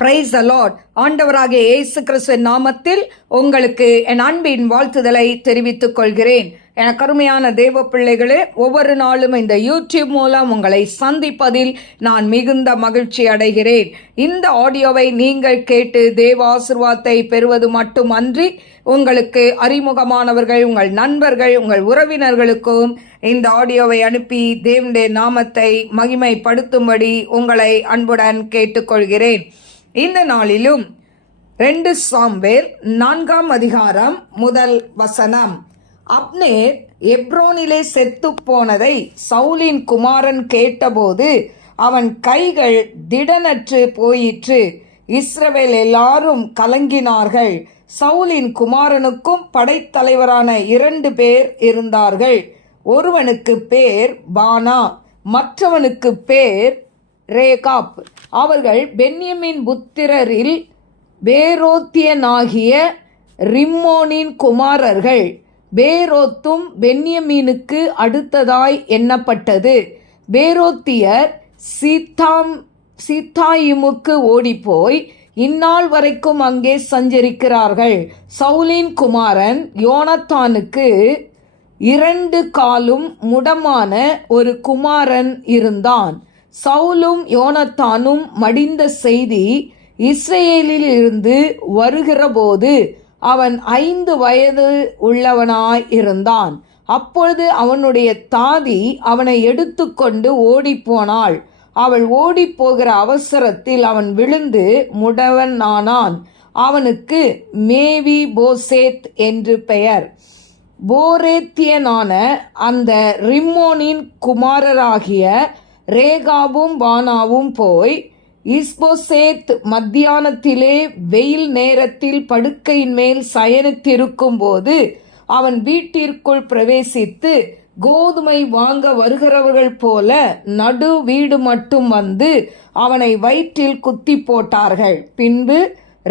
Praise the Lord. ஆண்டவராகிய இயேசு கிறிஸ்துவின் நாமத்தில் உங்களுக்கு என் அன்பின் வாழ்த்துதலை தெரிவித்துக் கொள்கிறேன். எனக்கு அருமையான தேவ பிள்ளைகளே, ஒவ்வொரு நாளும் இந்த யூடியூப் மூலம் உங்களை சந்திப்பதில் நான் மிகுந்த மகிழ்ச்சி அடைகிறேன். இந்த ஆடியோவை நீங்கள் கேட்டு தேவ ஆசீர்வாதத்தை பெறுவது மட்டுமன்றி, உங்களுக்கு அறிமுகமானவர்கள், உங்கள் நண்பர்கள், உங்கள் உறவினர்களுக்கும் இந்த ஆடியோவை அனுப்பி தேவனுடைய நாமத்தை மகிமைப்படுத்தும்படி உங்களை அன்புடன் கேட்டுக்கொள்கிறேன். இந்த நாளிலும் 2 சாமுவேல் 4ஆம் அதிகாரம் 1 வசனம். அப்னேர் எப்ரோனிலே செத்து போனதை சவுலின் குமாரன் கேட்டபோது அவன் கைகள் திடனற்று போயிற்று. இஸ்ரவேல் எல்லாரும் கலங்கினார்கள். சவுலின் குமாரனுக்கும் படைத்தலைவரான 2 பேர் இருந்தார்கள். ஒருவனுக்கு பேர் பானா, மற்றவனுக்கு பேர் ரேகாப். அவர்கள் பென்யமின் புத்திரரில் பேரோத்தியனாகிய ரிம்மோனின் குமாரர்கள். பேரோத்தும் பென்யமீனுக்கு அடுத்ததாய் எண்ணப்பட்டது. பேரோத்தியர் சீத்தாயிமுக்கு ஓடிப்போய் இந்நாள் வரைக்கும் அங்கே சஞ்சரிக்கிறார்கள். சவுலின் குமாரன் யோனத்தானுக்கு 2 காலும் முடமான ஒரு குமாரன் இருந்தான். சவுலும் யோனத்தானும் மடிந்த செய்தி இஸ்ரேலில் இருந்து வருகிறபோது அவன் 5 வயது உள்ளவனாய் இருந்தான். அப்பொழுது அவனுடைய தாதி அவனை எடுத்துக்கொண்டு ஓடிப்போனாள். அவள் ஓடிப்போகிற அவசரத்தில் அவன் விழுந்து முடவனானான். அவனுக்கு மேவி போசேத் என்று பெயர். போரேத்தியனான அந்த ரிம்மோனின் குமாரராகிய ரேகாபும் பானாவும் போய் இஸ்போசேத் மத்தியானத்திலே வெயில் நேரத்தில் படுக்கையின் மேல் சயனித்திருக்கும் போது அவன் வீட்டிற்குள் பிரவேசித்து கோதுமை வாங்க வருகிறவர்கள் போல நடு வீடு மட்டும் வந்து அவனை வயிற்றில் குத்தி போட்டார்கள். பின்பு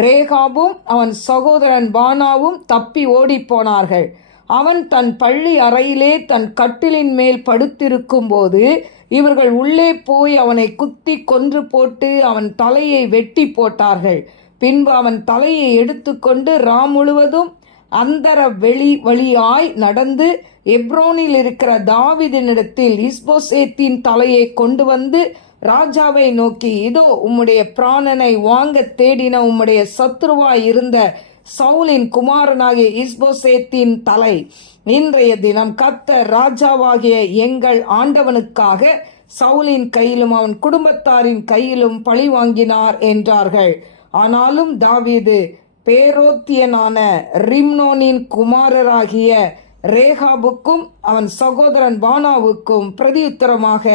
ரேகாபும் அவன் சகோதரன் பானாவும் தப்பி ஓடிப்போனார்கள். அவன் தன் பள்ளி அறையிலே தன் கட்டிலின் மேல் படுத்திருக்கும் போது இவர்கள் உள்ளே போய் அவனை குத்தி கொன்று போட்டு அவன் தலையை வெட்டி போட்டார்கள். பின்பு அவன் தலையை எடுத்துக்கொண்டு முழுவதும் அந்தர வழியாய் நடந்து எப்ரோனில் இருக்கிற தாவீதினிடத்தில் இஸ்போசேத்தின் தலையை கொண்டு வந்து ராஜாவை நோக்கி, இதோ உம்முடைய பிராணனை வாங்க தேடின உம்முடைய சத்துருவாய் இருந்த சவுலின் குமாரனாகிய இஸ்போசேத்தின் தலை இன்றைய தினம் கர்த்தர் ராஜாவாகிய எங்கள் ஆண்டவனுக்காக சவுலின் கையிலும் அவன் குடும்பத்தாரின் கையிலும் பழி வாங்கினார் என்றார்கள். ஆனாலும் தாவீது பேரோத்தியனான ரிம்னோனின் குமாரராகிய ரேகாபுக்கும் அவன் சகோதரன் பானாவுக்கும் பிரதியுத்தரமாக,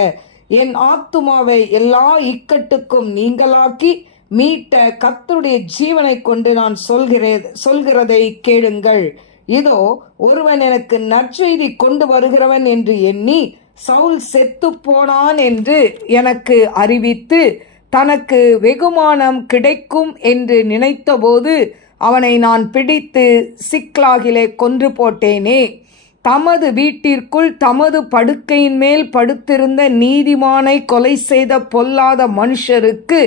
என் ஆத்துமாவை எல்லா இக்கட்டுக்கும் நீங்களாக்கி மீட்ட கர்த்தருடைய ஜீவனை கொண்டு நான் சொல்கிறதை கேளுங்கள். இதோ ஒருவன் எனக்கு நற்செய்தி கொண்டு வருகிறவன் என்று எண்ணி சவுல் செத்து போனான் என்று எனக்கு அறிவித்து தனக்கு வெகுமானம் கிடைக்கும் என்று நினைத்தபோது அவனை நான் பிடித்து சிக்லாகிலே கொன்று போட்டேனே. தமது வீட்டிற்குள் தமது படுக்கையின் மேல் படுத்திருந்த நீதிமானை கொலை செய்த பொல்லாத மனுஷருக்கு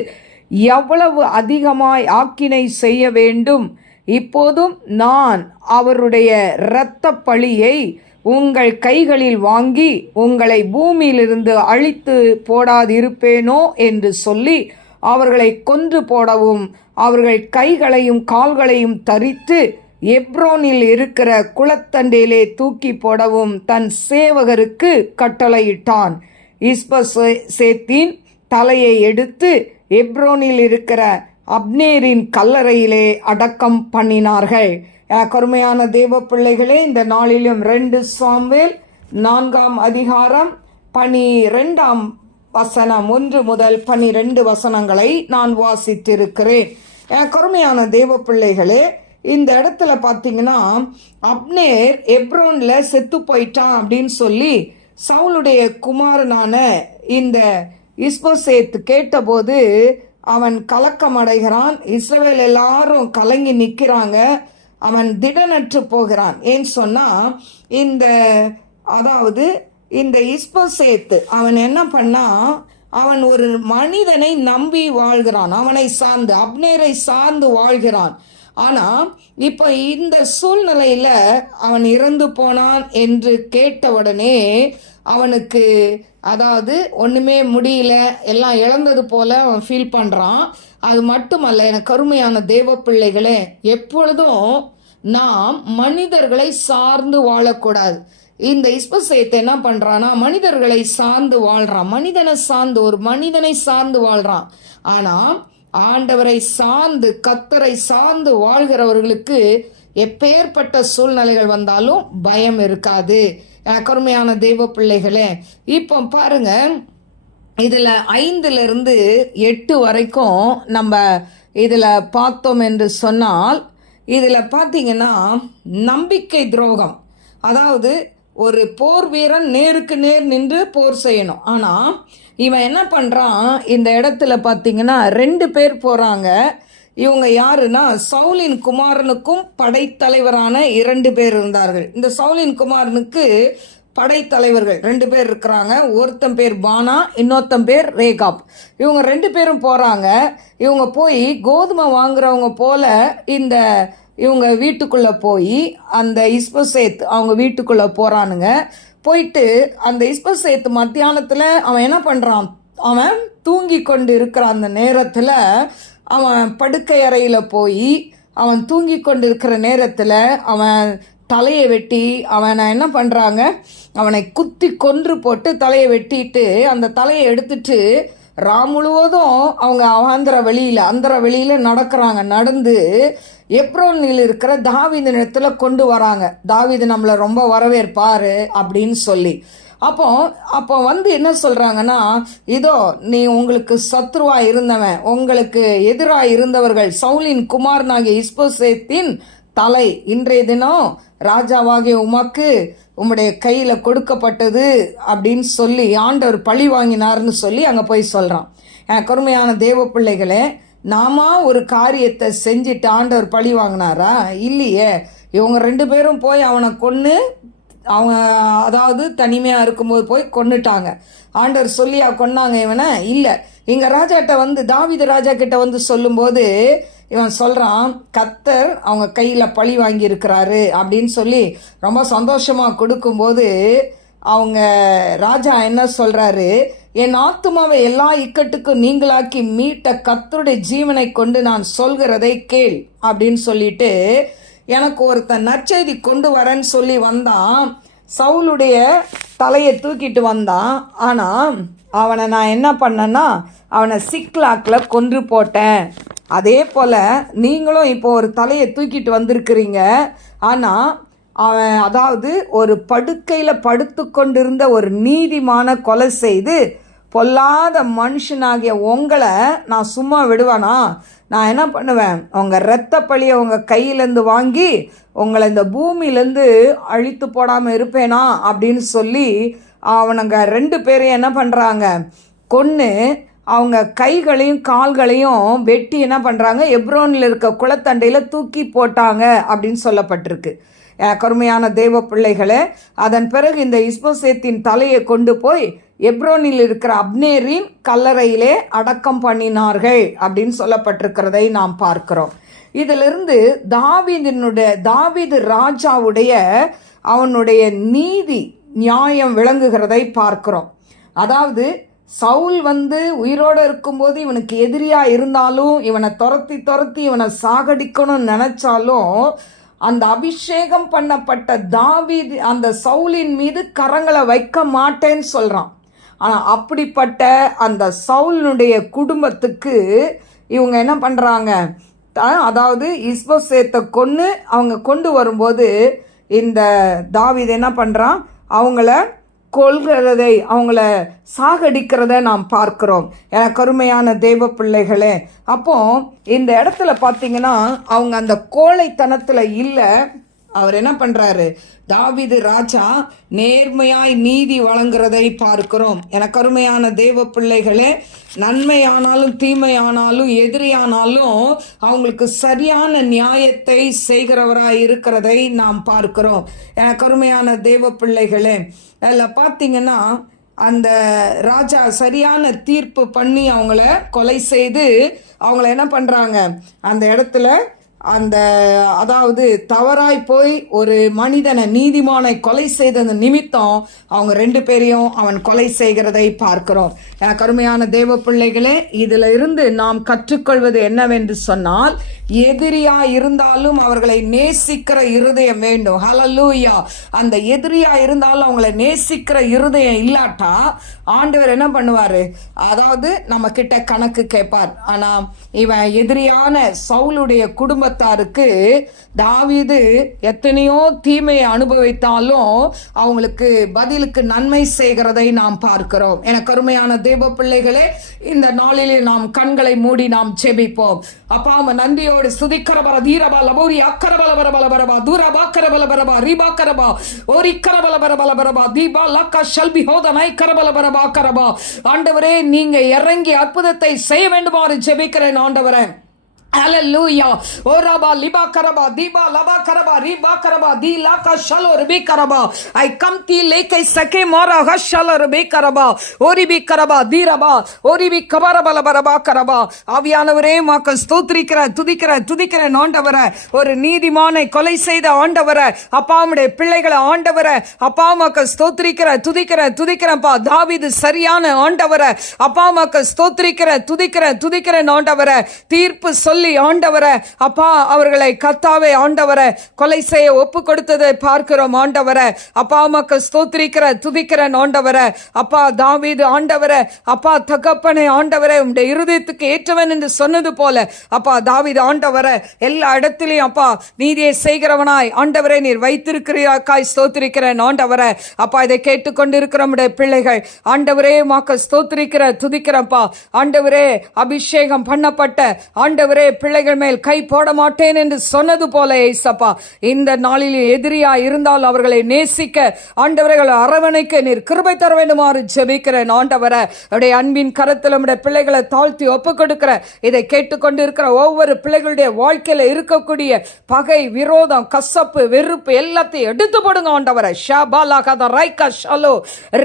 எவ்வளவு அதிகமாய் ஆக்கினை செய்ய வேண்டும்? இப்போதும் நான் அவருடைய இரத்த பழியை உங்கள் கைகளில் வாங்கி உங்களை பூமியிலிருந்து அழித்து போடாதிருப்பேனோ என்று சொல்லி அவர்களை கொன்று போடவும் அவர்கள் கைகளையும் கால்களையும் தரித்து எப்ரோனில் இருக்கிற குளத்தண்டையிலே தூக்கி போடவும் தன் சேவகருக்கு கட்டளையிட்டான். இஸ்போசேத்தின் தலையை எடுத்து எப்ரோனில் இருக்கிற அப்னேரின் கல்லறையிலே அடக்கம் பண்ணினார்கள். கருமையான தேவ பிள்ளைகளே, இந்த நாளிலும் 2 சாமுவேல் 4ஆம் அதிகாரம் 12ஆம் வசனம் 1 முதல் 12 வசனங்களை நான் வாசித்திருக்கிறேன். கருமையான தேவ பிள்ளைகளே, இந்த இடத்துல பார்த்தீங்கன்னா அப்னேர் எப்ரோனில் செத்து போயிட்டான் அப்படின்னு சொல்லி சவுலுடைய குமாரனான இந்த இஸ்போசேத் கேட்டபோது அவன் கலக்கம் அடைகிறான். இஸ்ரவேல் எல்லாரும் கலங்கி நிற்கிறாங்க. அவன் திடனற்று போகிறான். ஏன்னு சொன்னால் இந்த இஸ்போசேத் அவன் என்ன பண்ணா, அவன் ஒரு மனிதனை நம்பி வாழ்கிறான், அவனை சார்ந்து, அப்னேரை சார்ந்து வாழ்கிறான். ஆனால் இப்போ இந்த சூழ்நிலையில் அவன் இறந்து போனான் என்று கேட்டவுடனே அவனுக்கு அதாவது ஒன்றுமே முடியல, எல்லாம் இழந்தது போல அவன் ஃபீல் பண்ணுறான். அது மட்டுமல்ல, எனக்கு கருமையான தேவ பிள்ளைகளே, எப்பொழுதும் நாம் மனிதர்களை சார்ந்து வாழக்கூடாது. இந்த இஸ்போசேத் என்ன பண்ணுறான்னா மனிதர்களை சார்ந்து வாழ்கிறான், மனிதனை சார்ந்து, ஒரு மனிதனை சார்ந்து வாழ்கிறான். ஆனால் ஆண்டவரை சார்ந்து, கர்த்தரை சார்ந்து வாழ்கிறவர்களுக்கு எப்பேற்பட்ட சூழ்நிலைகள் வந்தாலும் பயம் இருக்காது. கருமையான தெய்வ பிள்ளைகளே, இப்போ பாருங்க, இதில் 5-8 வரைக்கும் நம்ம இதில் பார்த்தோம் என்று சொன்னால், இதில் பார்த்தீங்கன்னா நம்பிக்கை துரோகம். அதாவது ஒரு போர் வீரன் நேருக்கு நேர் நின்று போர் செய்யணும். ஆனால் இவன் என்ன பண்ணுறான், இந்த இடத்துல பார்த்தீங்கன்னா 2 பேர் போகிறாங்க. இவங்க யாருன்னா சவுலின் குமாரனுக்கும் படைத்தலைவரான 2 பேர் இருந்தார்கள். இந்த சவுலின் குமாரனுக்கு படைத்தலைவர்கள் 2 பேர் இருக்கிறாங்க. ஒருத்தன் பேர் பானா, இன்னொருத்தன் பேர் ரேகாப். இவங்க 2 பேரும் போகிறாங்க. இவங்க போய் கோதுமை வாங்குறவங்க போல இவங்க வீட்டுக்குள்ளே போய் அந்த இஸ்போசேத் அவங்க வீட்டுக்குள்ளே போகிறானுங்க. போயிட்டு அந்த இஸ்போசேத் மத்தியானத்தில் அவன் என்ன பண்ணுறான், அவன் தூங்கி கொண்டு இருக்கிற அந்த நேரத்தில் அவன் படுக்கை அறையில் போய் அவன் தூங்கி கொண்டு இருக்கிற நேரத்தில் அவன் தலையை வெட்டி அவனை என்ன பண்ணுறாங்க, அவனை குத்தி கொன்று போட்டு தலையை வெட்டிட்டு அந்த தலையை எடுத்துட்டு முழுவதும் அவங்க அந்தர வெளியில் நடக்கிறாங்க. நடந்து எப்ரோனில் இருக்கிற தாவீது இடத்துல கொண்டு வராங்க. தாவீது நம்மளை ரொம்ப வரவேற்பார் அப்படின்னு சொல்லி. அப்போ என்ன சொல்கிறாங்கன்னா, இதோ நீ உங்களுக்கு சத்ருவாக இருந்தவன், உங்களுக்கு எதிராக இருந்தவர்கள் சவுலின் குமாரனாகிய இஸ்போசேத்தின் தலை இன்றைய தினம் ராஜாவாகிய உமக்கு உம்முடைய கையில் கொடுக்கப்பட்டது அப்படின்னு சொல்லி ஆண்டவர் பழி வாங்கினார்னு சொல்லி அங்கே போய் சொல்கிறான். கருமையான தேவ பிள்ளைகளே, நாம ஒரு காரியத்தை செஞ்சுட்டு ஆண்டவர் பழி வாங்கினாரா? இல்லையே. இவங்க 2 பேரும் போய் அவனை கொன்று அவங்க அதாவது தனிமையாக இருக்கும்போது போய் கொன்னுட்டாங்க. ஆண்டவர் சொல்லியா கொன்னாங்க இவனை? இல்லை. இங்கே ராஜாட்ட தாவீது ராஜா கிட்ட சொல்லும்போது இவன் சொல்கிறான், கர்த்தர் அவங்க கையில் பழி வாங்கியிருக்கிறாரு அப்படின்னு சொல்லி ரொம்ப சந்தோஷமாக கொடுக்கும்போது அவங்க ராஜா என்ன சொல்கிறாரு, என் ஆத்துமாவை எல்லா இக்கட்டுக்கும் நீங்களாக்கி மீட்ட கர்த்தருடைய ஜீவனை கொண்டு நான் சொல்கிறதை கேள் அப்படின்னு சொல்லிட்டு எனக்கு ஒருத்தன் நற்செய்தி கொண்டு வரேன்னு சொல்லி வந்தான். சவுலுடைய தலையை தூக்கிட்டு வந்தான். ஆனால் அவனை நான் என்ன பண்ணேன்னா அவனை சிக்லாக்கில் கொன்று போட்டேன். அதே போல் நீங்களும் இப்போ ஒரு தலையை தூக்கிட்டு வந்திருக்கிறீங்க. ஆனால் அவன் அதாவது ஒரு படுக்கையில் படுத்து கொண்டிருந்த ஒரு நீதிமான கொலை செய்து பொல்லாத மனுஷனாகிய உங்களை நான் சும்மா விடுவானா? நான் என்ன பண்ணுவேன், உங்கள் இரத்த பழியை உங்கள் கையிலேருந்து வாங்கி உங்களை இந்த பூமியிலேருந்து அழித்து போடாமல் இருப்பேனா அப்படின்னு சொல்லி அவனுங்க 2 பேரையும் என்ன பண்ணுறாங்க, கொன்று அவங்க கைகளையும் கால்களையும் வெட்டி என்ன பண்ணுறாங்க, எப்ரோனில் இருக்க குளத்தண்டையில் தூக்கி போட்டாங்க அப்படின்னு சொல்லப்பட்டிருக்கு. கருமையான தேவ பிள்ளைகளே, அதன் பிறகு இந்த இஸ்போசேத்தின் தலையை கொண்டு போய் எப்ரோனில் இருக்கிற அப்னேரின் கல்லறையிலே அடக்கம் பண்ணினார்கள் அப்படின்னு சொல்லப்பட்டிருக்கிறதை நாம் பார்க்கிறோம். இதிலிருந்து தாவீது ராஜாவுடைய அவனுடைய நீதி நியாயம் விளங்குகிறதை பார்க்கிறோம். அதாவது சவுல் உயிரோடு இருக்கும்போது இவனுக்கு எதிரியாக இருந்தாலும் இவனை துரத்தி இவனை சாகடிக்கணும்னு நினச்சாலும் அந்த அபிஷேகம் பண்ணப்பட்ட தாவீது அந்த சவுலின் மீது கரங்களை வைக்க மாட்டேன்னு சொல்கிறான். ஆனால் அப்படிப்பட்ட அந்த சவுலினுடைய குடும்பத்துக்கு இவங்க என்ன பண்ணுறாங்க, அதாவது இஸ்போசேத்தை அவங்க கொண்டு வரும்போது இந்த தாவீது என்ன பண்ணுறான், அவங்கள கொல்கிறதை அவங்கள சாகடிக்கிறத நாம் பார்க்கிறோம். எனக்கு கருமையான தேவ பிள்ளைகளே, அப்போ இந்த இடத்துல பார்த்தீங்கன்னா அவங்க அந்த கோழைத்தனத்தில் இல்லை. அவர் என்ன பண்ணுறாரு, தாவீது ராஜா நேர்மையாய் நீதி வழங்குறதை பார்க்கிறோம். எனக்கு அருமையான தேவ பிள்ளைகளே, நன்மையானாலும் தீமையானாலும் எதிரியானாலும் அவங்களுக்கு சரியான நியாயத்தை செய்கிறவராய் இருக்கிறதை நாம் பார்க்கிறோம். எனக்கு அருமையான தேவ பிள்ளைகளே, அதில் பார்த்தீங்கன்னா அந்த ராஜா சரியான தீர்ப்பு பண்ணி அவங்கள கொலை செய்து அவங்கள என்ன பண்ணுறாங்க, அந்த இடத்துல அதாவது தவறாய் போய் ஒரு மனிதனை, நீதிமானை கொலை செய்தது நிமித்தம் அவங்க 2 பேரையும் அவன் கொலை செய்கிறதை பார்க்கிறோம். எனக்கு அருமையான தேவ பிள்ளைகளே, இதில் இருந்து நாம் கற்றுக்கொள்வது என்னவென்று சொன்னால், எதிரியா இருந்தாலும் அவர்களை நேசிக்கிற இருதயம் வேண்டும். ஹல்லேலூயா. அந்த எதிரியா இருந்தாலும் அவங்களை நேசிக்கிற இருதயம் இல்லாட்டா ஆண்டவர் என்ன பண்ணுவார், அதாவது நம்ம கிட்ட கணக்கு கேட்பார். ஆனால் இவன் எதிரியான சவுலுடைய குடும்பத்தாருக்கு தாவீது எத்தனையோ தீமையை அனுபவித்தாலும் அவங்களுக்கு பதிலுக்கு நன்மை செய்கிறதை நாம் பார்க்கிறோம். எனக்கு அருமையான தேவ பிள்ளைகளே, இந்த நாளிலே நாம் கண்களை மூடி நாம் ஜெபிப்போம். அப்பா, அவன் நன்றியோடு சுதிக்கரபர தீரபா லபோரி அக்கரபல பரபல பரபா தூரபா கரபல பரபா ரீபா கரபா ஓரி கரபல பரபல பரபா தீபா லக்கா ஷல்பி ஹோதனை கரபல பரபா கரபா. ஆண்டவரே, நீங்க இறங்கி அற்புதத்தை செய்ய வேண்டுமாறு ஜெபிக்கிறேன் ஆண்டவரே. Hallelujah. Oraba liba karaba diba laba karaba riba karaba di laka shalo ribi karaba. I come ti leke sake mora hashalo ribi karaba. Oribi karaba diraba. Oribi kabara bala baraba karaba. ஆவியானவரே, உமக்கு ஸ்தோத்திரிக்கிறேன், துதிக்கிறேன் ஆண்டவரே. ஒரு நீதிமானை கொலை செய்த ஆண்டவரே, அப்பா உம்முடைய பிள்ளைகளை ஆண்டவரே, அப்பா உமக்கு ஸ்தோத்திரிக்கிறேன், துதிக்கிறேன்ப்பா. தாவீது சரியான ஆண்டவரே, அப்பா உமக்கு ஸ்தோத்திரிக்கிறேன், துதிக்கிறேன் ஆண்டவரே. தீர்ப்பு சொல்லி ஆண்டவரே, அப்பா அவர்களை கர்த்தாவே ஆண்டவரே கொலை செய்ய ஒப்பு கொடுத்ததை பார்க்கிறோம் ஆண்டவரே. அப்பா உமக்கு ஸ்தோத்திரிக்கிறேன், துதிக்கிறேன் ஆண்டவரே. அப்பா தாவீது ஆண்டவரே, அப்பா தகப்பனே ஆண்டவரே, உம்முடைய இருதயத்துக்கு ஏற்றவன் என்று சொன்னது போல அப்பா தாவீது ஆண்டவரே எல்லா இடத்திலையும் அப்பா நீதியை செய்கிறவனாய் ஆண்டவரே நீர் வைத்திருக்கிறாய். ஸ்தோத்திரிக்கிறேன் ஆண்டவரே. அப்பா இதை கேட்டுக்கொண்டிருக்கிற நம்முடைய பிள்ளைகள் ஆண்டவரே உமக்கு ஸ்தோத்திரிக்கிறேன், துதிக்கிறேன்ப்பா ஆண்டவரே. அபிஷேகம் பண்ணப்பட்ட ஆண்டவரே பிள்ளைகள் மேல் கை போட மாட்டேன் என்று சொன்னது போல ஏசப்பா, இந்த நாளில் எதிரியா இருந்தால் அவர்களை நேசிக்க ஆண்டவர்கள் அரவணைக்க நீர் கிருபை தர வேண்டுமாறு ஜெபிக்கிறேன் ஆண்டவரே. அவருடைய அன்பின் கரத்தில் நம்முடைய பிள்ளைகளை தாழ்த்தி ஒப்பு கொடுக்கிற இதை கேட்டுக்கொண்டு இருக்கிற ஒவ்வொரு பிள்ளைகளுடைய வாழ்க்கையில இருக்கக்கூடிய பகை, விரோதம், கசப்பு, வெறுப்பு எல்லாத்தையும் எடுத்து போடுங்க ஆண்டவரே. ஷபாலா கத ரைகா ஷலோ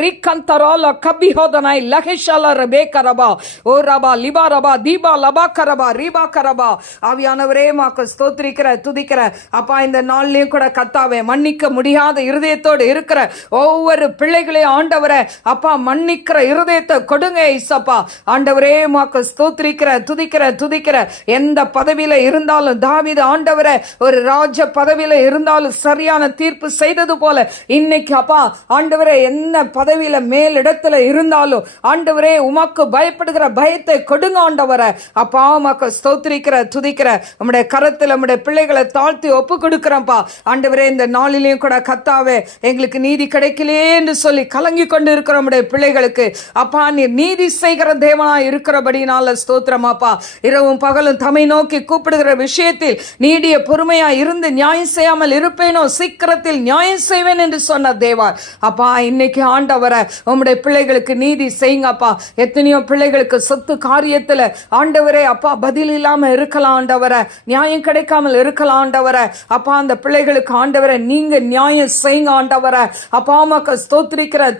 ரிகந்தரால கபிஹோதனை லஹிஷால ரபேகரபா ஓரபா லிபாரபா தீபா லபா கரபா ரீபா கரபா. ஆவியானவரே உமக்கு ஸ்தோத்திரிக்கிறேன், துதிக்கிறேன் அப்பா. இந்த நாள்லயும் கூட கர்த்தாவே மன்னிக்க முடியாத இருதயத்தோடு இருக்கிற ஒவ்வொரு பிள்ளைகளையும் ஆண்டவரே அப்பா மன்னிக்கிற இருதயத்தை கொடுங்க இசப்பா. ஆண்டவரே உமக்கு ஸ்தோத்திரிக்கிறேன், துதிக்கிறேன். எந்த பதவியில இருந்தாலும் தாவீது ஆண்டவரே ஒரு ராஜ பதவியில இருந்தாலும் சரியான தீர்ப்பு செய்தது போல இன்னைக்கு அப்பா ஆண்டவரே என்ன பதவியில மேலிடத்துல இருந்தாலும் ஆண்டவரே உமக்கு பயப்படுகிற பயத்தை கொடுங்க ஆண்டவரே. அப்பா உமக்கு ஸ்தோத்திரிக்கிற துதிக்கிற நம்முடைய கரத்தில் நம்முடைய பிள்ளைகளை தாழ்த்தி ஒப்பு கொடுக்கிறோம்ப்பா ஆண்டவரே. இந்த நாளிலையும் கூட கர்த்தாவே எங்களுக்கு நீதி கிடைக்கலையே என்று சொல்லி கலங்கி கொண்டு இருக்கிற நம்முடைய பிள்ளைகளுக்கு அப்பா நீர் நீதி செய்கிற தேவனா இருக்கிறபடினால ஸ்தோத்திரமாப்பா. இரவும் பகலும் தம்மை நோக்கி கூப்பிடுகிற விஷயத்தில் நீடிய பொறுமையா இருந்து நியாயம் செய்யாமல் இருப்பேனோ சீக்கிரத்தில் நியாயம் செய்வேன் என்று சொன்ன தேவா அப்பா. இன்னைக்கு ஆண்டவரை உம்முடைய பிள்ளைகளுக்கு நீதி செய்யுங்கப்பா. எத்தனையோ பிள்ளைகளுக்கு சொத்து காரியத்தில் ஆண்டவரே அப்பா பதில் இல்லாம இருக்கலாம் ஆண்டவரே, நியாயம் கிடைக்காமல் இருக்கலாம் ஆண்டவரே அப்பா. அந்த பிள்ளைகளுக்கு ஆண்டவரே நீங்க நியாயம் செய்யுங்க ஆண்டவரே அப்பா. உமக்கு ஸ்தோத்திரிக்கிறேன்,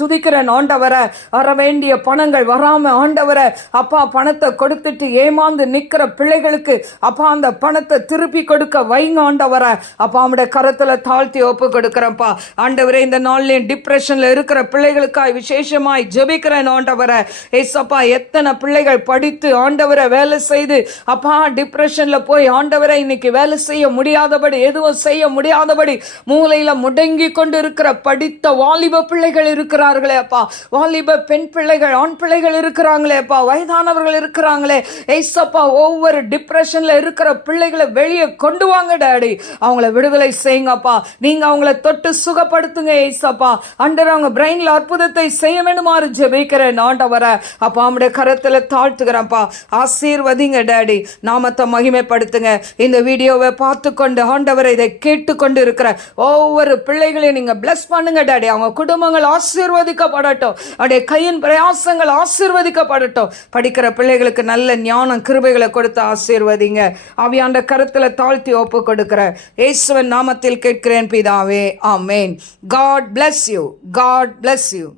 துதிக்கிறேன் ஆண்டவரே. வர வேண்டிய பணங்கள் வராம ஆண்டவரே அப்பா பணத்தை கொடுத்துட்டு ஏமாந்து நிக்கிற பிள்ளைகளுக்கு அப்பா அந்த பணத்தை திருப்பி கொடுக்க வைங்க ஆண்டவரே அப்பா. அவனுடைய கரத்துல தாழ்த்தி ஒப்பு கொடுக்கிறப்பா ஆண்டவரே. இந்த நாள்ல டிப்ரெஷன்ல இருக்கிற பிள்ளைகளுக்காய் விசேஷமாய் ஜெபிக்கிறேன் ஆண்டவரே. ஏசப்பா எத்தனை பிள்ளைகள் படித்து ஆண்டவரை வேலை செய்து அப்பா டிப்ரெஷன்ல போய் ஆண்டவரை இன்னைக்கு வேலை செய்ய முடியாதபடி எதுவும் செய்ய முடியாதபடி மூலையில முடங்கி கொண்டு இருக்கிற படித்த வாலிப பிள்ளைகள் இருக்கிறார்களே அப்பா. வாலிப பெண் பிள்ளைகள், ஆண் பிள்ளைகள் இருக்கிறாங்களே அப்பா. வயதானவர்கள் இருக்கிறாங்களே ஏசப்பா. ஒவ்வொரு டிப்ரெஷன்ல இருக்கிற பிள்ளைகளை வெளியே கொண்டு வாங்க டாடி. அவங்கள விடுதலை செய்யுங்கப்பா. நீங்க அவங்கள தொட்டு சுகப்படுத்துங்க ஏசப்பா. ஆண்டவரே அவங்க பிரெயின்ல அற்புதத்தை செய்ய வேண்டுமாறு ஜெபிக்கிறேன் ஆண்டவரே அப்பா. அவங்களுடைய கரத்துல தாழ்த்துக்கிறேன்ப்பா. ஆசீர்வதிங்க டாடி. நாமத்தை மகிமைப்படுத்துங்க. இந்த வீடியோவை பார்த்து கொண்டு ஆண்டவரை இதை கேட்டுக்கொண்டு இருக்கிற ஒவ்வொரு பிள்ளைகளையும் நீங்க பிளஸ் பண்ணுங்க டாடி. அவங்க குடும்பங்கள் ஆசீர்வதிக்கப்படட்டும். அவருடைய கையின் பிரயாசங்கள் ஆசீர்வதிக்கப்படட்டும். படிக்கிற பிள்ளைகளுக்கு நல்ல ஞானம் கிருபைகளை கொடுத்து ஆசீர்வதிங்க. ஆவியாண்ட கருத்துல தாழ்த்தி ஒப்பு கொடுக்கிற இயேசுவின் நாமத்தில் கேட்கிறேன் பிதாவே, ஆமென். God bless you. God bless you.